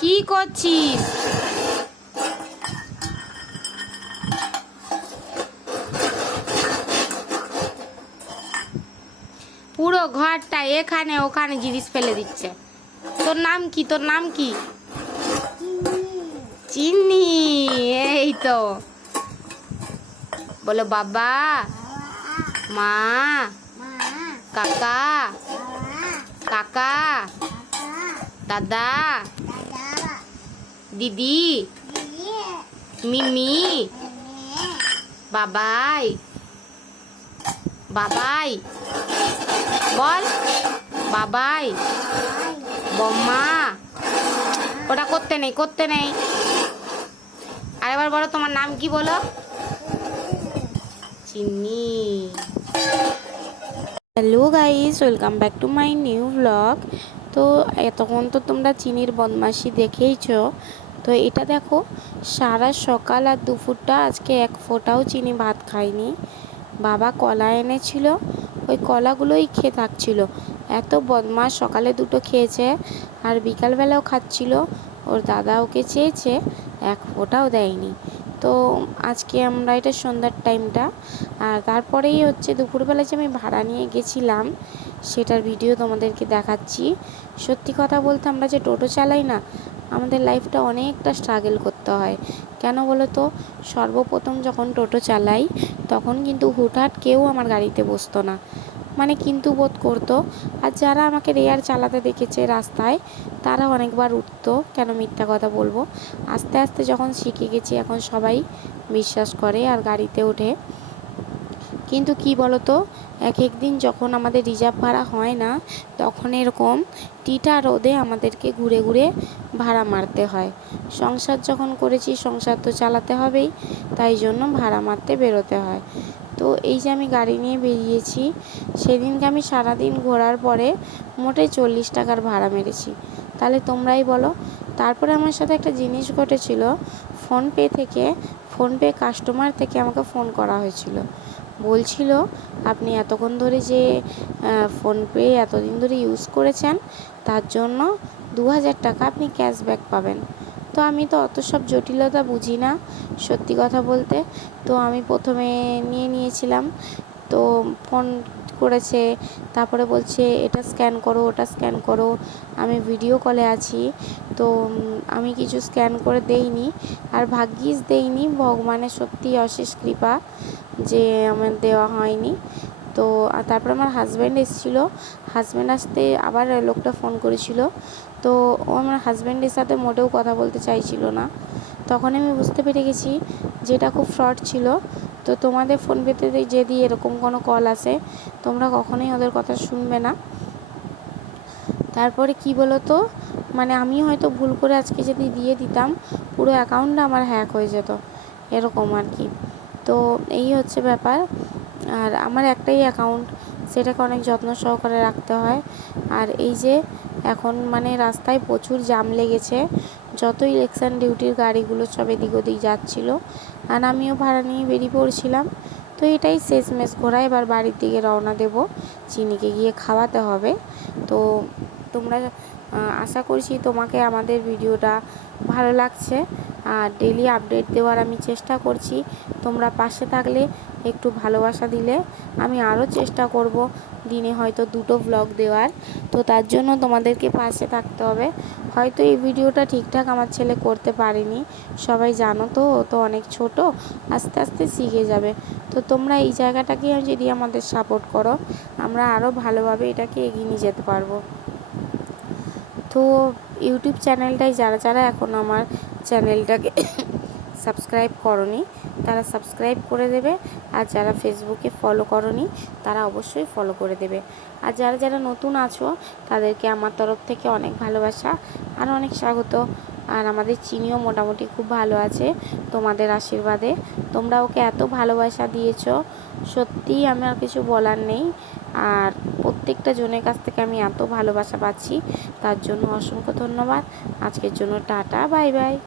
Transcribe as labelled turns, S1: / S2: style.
S1: কি করছিস? পুরো ঘরটা এখানে ওখানে জিনিস ফেলে দিচ্ছে। তোর নাম কি? তোর নাম কি? চিনি এই তো। বলো বাবা। মা। কাকা। কাকা। দাদা। দিদি মিমি বাবাই বাবাই বল বাবাই বম্মা ওটা করতে নেই করতে নেই। আরেবার বলো তোমার নাম কি বলো? চিনি hello guys welcome back to my new blog তো এতক্ষণ তো তোমরা চিনির বদমাশি দেখেইছো। তো এটা দেখো, সারা সকাল আর দুপুরটা আজকে এক ফোঁটাও চিনি ভাত খায়নি বাবা কলা এনেছিল, ওই কলাগুলোই খেয়ে থাকছিল। এত বদমাস সকালে দুটো খেয়েছে আর বিকালবেলাও খাচ্ছিল, ওর দাদা ওকে চেয়েছে, এক ফোঁটাও দেয়নি। তো আজকে আমরা এটা সন্ধ্যার টাইমটা, আর তারপরেই হচ্ছে দুপুরবেলা যে আমি ভাড়া নিয়ে গেছিলাম, সেটার ভিডিও তোমাদেরকে দেখাচ্ছি। সত্যি কথা বলতে আমরা যে টোটো চালাই না আমাদের লাইফটা অনেকটা স্ট্রাগল করতে হয়। কেন বলো তো সর্বপ্রথম যখন টোটো চালাই, তখন কিন্তু হুটহাট কেউ আমার গাড়িতে বসতো না। মানে কিন্তু বোধ করতো। আর যারা আমাকে রেয়ার চালাতে দেখেছে রাস্তায়, তারা অনেকবার উঠতো। কেন মিথ্যা কথা বলব? আস্তে আস্তে যখন শিখে গেছি, এখন সবাই বিশ্বাস করে আর গাড়িতে ওঠে। কিন্তু কি বলতো, এক এক দিন যখন আমাদের রিজার্ভ ভাড়া হয় না, তখন এরকম টিটা রোদে আমাদেরকে ঘুরে ঘুরে ভাড়া মারতে হয়। সংসার যখন করেছি, সংসার তো চালাতে হবেই, তাই জন্য ভাড়া মারতে বেরোতে হয়। তো এই যে আমি গাড়ি নিয়ে বেরিয়েছি, সেদিনকে আমি সারাদিন ঘোরার পরে মোটে চল্লিশ টাকার ভাড়া মেরেছি। তাহলে তোমরাই বলো, তারপরে আমার সাথে একটা জিনিস ঘটেছিল, ফোনপে থেকে, ফোনপে কাস্টমার থেকে আমাকে ফোন করা হয়েছিল। বলছিল, আপনি এতক্ষণ ধরে যে ফোনপে এতদিন ধরে ইউজ করেছেন, তার জন্য দু হাজার টাকা আপনি ক্যাশব্যাক পাবেন। তো আমি তো অত সব জটিলতা বুঝি না, সত্যি কথা বলতে। তো আমি প্রথমে নিয়ে নিয়েছিলাম। তো ফোন করেছে, তারপরে বলছে, এটা স্ক্যান করো, ওটা স্ক্যান করো। আমি ভিডিও কলে আছি, তো আমি কিছু স্ক্যান করে দেইনি। আর ভাগ্যিস দেইনি, ভগবানের সত্যি অশেষ কৃপা যে আমার দেওয়া হয়নি। তো তারপর আমার হাজব্যান্ড এসেছিল। হাজব্যান্ড আসতে আবার লোকটা ফোন করেছিল। তো, ও আমার হাজব্যান্ডের সাথে মোটেও কথা বলতে চাইছিল না। তখন আমি বুঝতে পেরে গেছি যেটা খুব ফ্রড ছিল। তো তোমাদের ফোন পেতে যদি এরকম কোনো কল আসে, তোমরা কখনোই ওদের কথা শুনবে না। তারপরে কি বলো তো মানে আমি হয়তো ভুল করে আজকে যদি দিয়ে দিতাম, পুরো অ্যাকাউন্টটা আমার হ্যাক হয়ে যেত, এরকম আর কি। তো এই হচ্ছে ব্যাপার। আর আমার একটাই অ্যাকাউন্ট সেটাকে অনেক যত্ন সহকারে রাখতে হয়। আর এই যে এখন মানে রাস্তায় প্রচুর জাম লেগেছে যত ইলেকশন ডিউটির গাড়িগুলো সব এদিক ওদিক যাচ্ছিল, আর আমিও ভাড়া নিয়ে বেরিয়ে পড়ছিলাম। তো এটাই শেষমেশ ঘোরা, এবার বাড়ির দিকে রওনা দেব। চিনিকে গিয়ে খাওয়াতে হবে। তো তোমরা আশা করছি তোমাকে আমাদের ভিডিওটা ভালো লাগছে। আর ডেলি আপডেট দেওয়ার আমি চেষ্টা করছি। তোমরা পাশে থাকলে, একটু ভালোবাসা দিলে আমি আরও চেষ্টা করব দিনে হয়তো দুটো ব্লগ দেওয়ার। তো তার জন্য তোমাদেরকে পাশে থাকতে হবে। হয়তো এই ভিডিওটা ঠিকঠাক আমার ছেলে করতে পারেনি। সবাই জানো তো, ও তো অনেক ছোট, আস্তে আস্তে শিখে যাবে। তো তোমরা এই জায়গাটাকে যদি আমাদের সাপোর্ট করো, আমরা আরও ভালোভাবে এটাকে এগিয়ে নিয়ে যেতে পারব। তো ইউটিউব চ্যানেলটাই যারা যারা এখন আমার চ্যানেলটাকে সাবস্ক্রাইব করনি, তারা সাবস্ক্রাইব করে দেবে। আর যারা ফেসবুকে ফলো করনি, তারা অবশ্যই ফলো করে দেবে। আর যারা যারা নতুন আছো, তাদেরকে আমার তরফ থেকে অনেক ভালোবাসা আর অনেক স্বাগত। আর আমাদের চিনিও মোটামুটি খুব ভালো আছে তোমাদের আশীর্বাদে। তোমরা ওকে এত ভালোবাসা দিয়েছ, সত্যিই আমার কিছু বলার নেই। আর প্রত্যেকটা জনের কাছ থেকে আমি এত ভালোবাসা পাচ্ছি, তার জন্য অসংখ্য ধন্যবাদ। আজকের জন্য টাটা, বাই বাই।